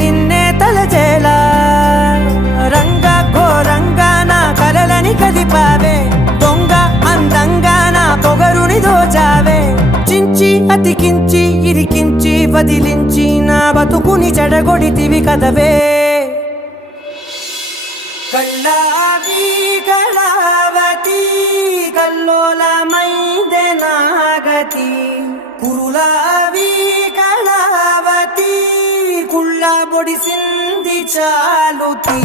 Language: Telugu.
నిన్నే తలచేలా రంగ ఘోరంగా నా కలలని కదిపావే దొంగ అందంగా నా పొగరుని దోచావే చించి అతికించి ఇరికించి వదిలించి నా బతుకుని చెడగొడితివి కదవే కళ్ళావి కళావతి కల్లోలమైందే నాగతి కురులావి కళావతి కుళ్ళ బొడిసింది చాలుతి